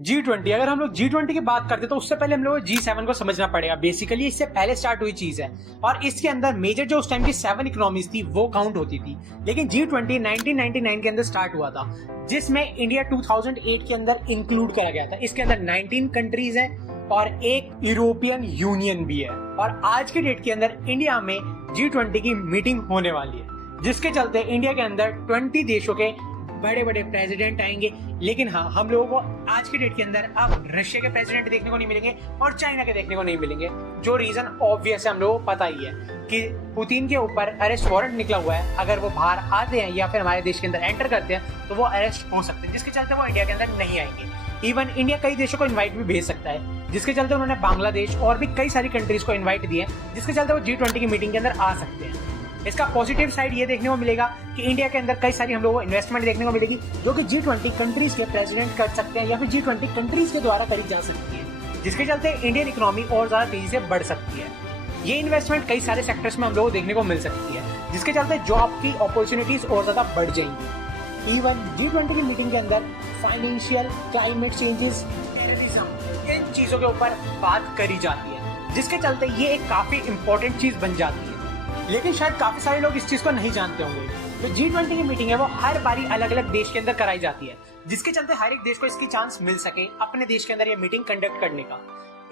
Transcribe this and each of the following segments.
G20, अगर हम लोग G20 की बात करते तो उससे पहले हम लोग G7 को समझना पड़ेगा। बेसिकली इससे पहले स्टार्ट हुई चीज है और इसके अंदर मेजर जो उस टाइम की 7 इकोनॉमीज थी वो काउंट होती थी। लेकिन G20 1999 के अंदर स्टार्ट हुआ था, जिसमें इंडिया 2008 के अंदर इंक्लूड करा गया था। इसके अंदर 19 कंट्रीज हैं और एक यूरोपियन यूनियन भी है। और आज के डेट के अंदर इंडिया में G20 की मीटिंग होने वाली है, जिसके चलते इंडिया के अंदर 20 देशों के बड़े बड़े प्रेसिडेंट आएंगे। लेकिन हाँ, हम लोगों को आज की डेट के अंदर अब रशिया के प्रेसिडेंट देखने को नहीं मिलेंगे और चाइना के देखने को नहीं मिलेंगे। जो रीजन ऑब्वियस है, हम लोगों को पता ही है कि पुतिन के ऊपर अरेस्ट वारंट निकला हुआ है। अगर वो बाहर आते हैं या फिर हमारे देश के अंदर एंटर करते हैं तो वो अरेस्ट हो सकते हैं, जिसके चलते वो इंडिया के अंदर नहीं आएंगे। इवन इंडिया कई देशों को इन्वाइट भी भेज सकता है, जिसके चलते उन्होंने बांग्लादेश और भी कई सारी कंट्रीज को इन्वाइट दिए, जिसके चलते वो G20 की मीटिंग के अंदर आ सकते हैं। इसका पॉजिटिव साइड ये देखने को मिलेगा कि इंडिया के अंदर कई सारी हम लोगों को इन्वेस्टमेंट देखने को मिलेगी, जो कि G20 कंट्रीज के प्रेसिडेंट कर सकते हैं या फिर G20 कंट्रीज के द्वारा करी जा सकती है, जिसके चलते इंडियन इकोनॉमी और ज्यादा तेजी से बढ़ सकती है। ये इन्वेस्टमेंट कई सारे सेक्टर्स में हम लोगों को देखने को मिल सकती है, जिसके चलते जॉब की अपॉर्चुनिटीज और ज्यादा बढ़ जाएंगी। इवन G20 की मीटिंग के अंदर फाइनेंशियल, क्लाइमेट चेंजेस, टेररिज्म, इन चीजों के ऊपर बात करी जाती है, जिसके चलते ये एक काफी इंपॉर्टेंट चीज बन जाती है। लेकिन शायद काफी सारे लोग इस चीज को नहीं जानते होंगे। जो G20 की मीटिंग है वो हर बारी अलग अलग देश के अंदर कराई जाती है, जिसके चलते हर एक देश को इसकी चांस मिल सके अपने देश के अंदर ये मीटिंग कंडक्ट करने का।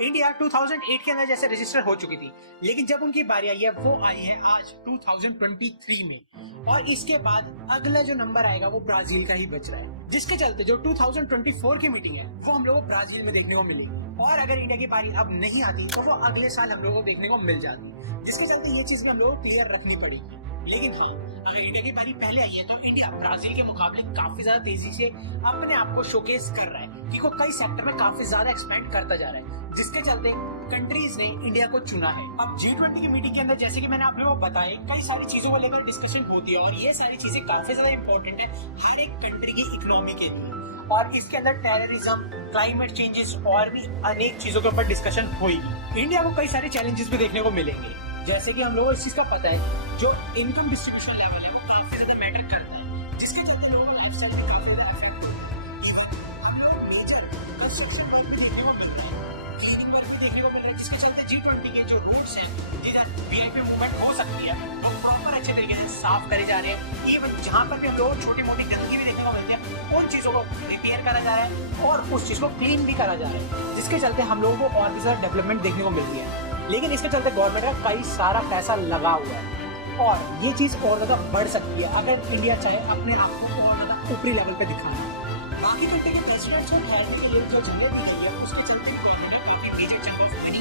इंडिया 2008 के अंदर जैसे रजिस्टर हो चुकी थी, लेकिन जब उनकी बारी आई है वो आई है आज 2023 में। और इसके बाद अगला जो नंबर आएगा वो ब्राजील का ही बच रहा है, जिसके चलते जो 2024 की मीटिंग है वो हम लोगों को ब्राजील में देखने को मिलेगी। और अगर इंडिया की बारी अब नहीं आती तो वो अगले साल हम लोगों को देखने को मिल जाती, जिसके चलते ये चीज हम लोगों को क्लियर रखनी पड़ेगी। लेकिन हाँ, अगर इंडिया की बारी पहले आई है तो इंडिया ब्राजील के मुकाबले काफी ज्यादा तेजी से अपने आप को शोकेस कर रहा है कि वो कई सेक्टर में काफी ज्यादा एक्सपेंड करता जा रहा है, जिसके चलते कंट्रीज ने इंडिया को चुना है। अब G20 की मीटिंग के अंदर जैसे कि मैंने आप लोगों को बताया, कई सारी चीजों को लेकर डिस्कशन होती है और ये सारी चीजें काफी ज्यादा इंपॉर्टेंट है हर एक कंट्री की इकोनॉमी के लिए। और इसके अंदर टेररिज्म, क्लाइमेट चेंजेस और भी अनेक चीजों के ऊपर डिस्कशन होगी। इंडिया को कई सारे चैलेंजेस भी देखने को मिलेंगे, जैसे कि हम लोगों को इस चीज का पता है जो इनकम डिस्ट्रीब्यूशन लेवल है वो काफी ज्यादा मैटर करता है, जिसके चलते लोगों का लाइफस्टाइल में काफी ज्यादा इफेक्ट होता है। इवन हम लोग मेजर कंस्ट्रक्शन वर्क भी देखने को मिलता है, क्लीनिंग वर्क भी देखने को मिल रहा है, जिसके चलते G20 के जो रूट्स हैं जिधर वीआईपी मूवमेंट हो सकती है वो प्रॉपर अच्छे तरीके से साफ करे जा रहे हैं। इवन जहाँ पर भी हम लोग छोटी मोटी गंदगी भी देखने को मिलती है उन चीजों को रिपेयर करा जा रहा है और उस चीज को क्लीन भी करा जा रहा है, जिसके चलते हम लोगों को और भी ज्यादा डेवलपमेंट देखने को मिल रही है। लेकिन इसके चलते गवर्नमेंट का कई सारा पैसा लगा हुआ है और ये चीज और ज्यादा बढ़ सकती है अगर इंडिया चाहे अपने आप को और ज्यादा ऊपरी लेवल पे दिखाना। बाकी कंट्री के प्रेसिडेंट्स को ठहरने के लिए जो जगह दी गई है उसके चलते गवर्नमेंट ने काफी major chunk of money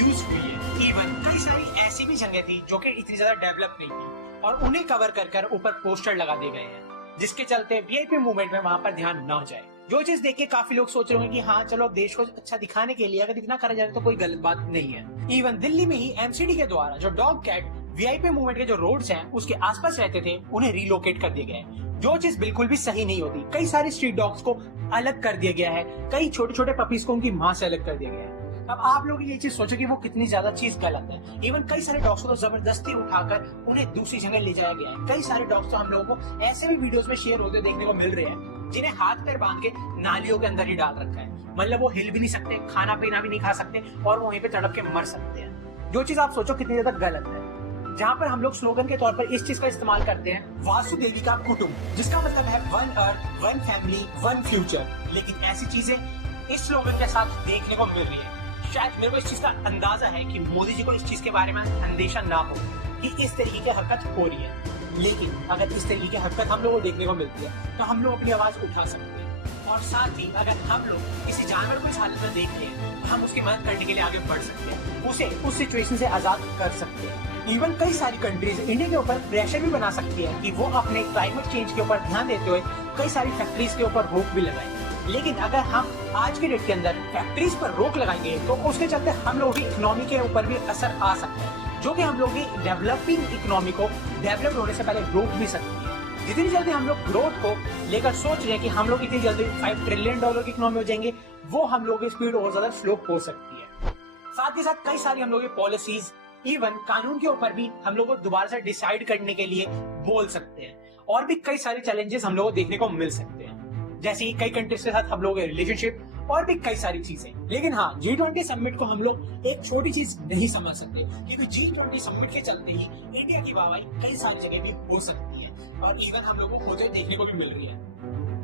use हुई है। इवन कई सारी ऐसी भी जगह थी जो कि इतनी ज्यादा डेवलप नहीं थी और उन्हें कवर कर ऊपर पोस्टर लगा दिए गए हैं, जिसके चलते वीआईपी मूवमेंट में वहां पर ध्यान न जाए। जो चीज देख के काफी लोग सोच रहे होंगे कि हाँ चलो देश को अच्छा दिखाने के लिए अगर इतना करा जाए तो कोई गलत बात नहीं है। इवन दिल्ली में ही एमसीडी के द्वारा जो डॉग कैट वीआईपी मूवमेंट के जो रोड्स हैं उसके आसपास रहते थे उन्हें रिलोकेट कर दिया गया है, जो चीज बिल्कुल भी सही नहीं होती। कई सारे स्ट्रीट डॉग्स को अलग कर दिया गया है, कई छोटे छोटे पपीज को उनकी माँ से अलग कर दिया गया है। अब आप लोग ये चीज सोचो कि वो कितनी ज्यादा चीज गलत है। इवन कई सारे डॉग्स को तो जबरदस्ती उठाकर उन्हें दूसरी जगह ले जाया गया है। कई सारे डॉग्स तो हम लोगों को ऐसे भी वीडियोस में शेयर होते देखने को मिल रहे हैं जिन्हें हाथ पैर बांध के नालियों के अंदर ही डाल रखा है। मतलब वो हिल भी नहीं सकते, खाना पीना भी नहीं खा सकते और वहीं पे तड़प के मर सकते हैं। जो चीज आप सोचो कितनी ज्यादा गलत है। जहाँ पर हम लोग स्लोगन के तौर पर इस चीज का इस्तेमाल करते हैं वासुदेवी का कुटुंब, जिसका मतलब है one earth, one family, one future. लेकिन ऐसी चीजें इस स्लोगन के साथ देखने को मिल रही है। शायद मेरे को इस चीज का अंदाजा है कि मोदी जी को इस चीज के बारे में अंदेशा ना हो कि इस तरीके की हरकत हो रही है। लेकिन अगर इस तरीके की हरकत हम लोगों को देखने को मिलती है तो हम लोग अपनी आवाज उठा सकते हैं और साथ ही अगर हम लोग किसी जानवर को इस हालत में देखते हैं तो हम उसकी मदद करने के लिए आगे बढ़ सकते हैं, उसे उस सिचुएशन से आजाद कर सकते हैं। इवन कई सारी कंट्रीज इंडिया के ऊपर प्रेशर भी बना सकती है कि वो अपने क्लाइमेट चेंज के ऊपर ध्यान देते हुए कई सारी फैक्ट्रीज के ऊपर रोक भी लगाए। लेकिन अगर हम आज के डेट के अंदर फैक्ट्रीज पर रोक लगाएंगे तो उसके चलते हम लोगों की इकोनॉमी के ऊपर भी असर आ सकता है, जो कि हम लोग की डेवलपिंग इकोनॉमी को डेवलप होने से पहले रोक भी सकती है। जितनी जल्दी हम लोग ग्रोथ को लेकर सोच रहे हैं कि हम लोग इतनी जल्दी $5 ट्रिलियन की इकोनॉमी हो जाएंगे, वो हम लोग की स्पीड और ज्यादा स्लो हो सकती है। साथ ही साथ कई सारी हम लोग की पॉलिसीज, इवन कानून के ऊपर भी हम लोग को दोबारा से डिसाइड करने के लिए बोल सकते हैं और भी कई सारे चैलेंजेस हम लोग को देखने को मिल सकते हैं। जैसे कि कई कंट्रीज के साथ हम लोगों के रिलेशनशिप और भी कई सारी चीजें। लेकिन हाँ, G20 समिट को हम लोग एक छोटी चीज नहीं समझ सकते, क्योंकि G20 समिट के चलते ही इंडिया की वाहवाही कई सारी जगह भी हो सकती है और इवन हम लोगों को देखने को भी मिल रही है।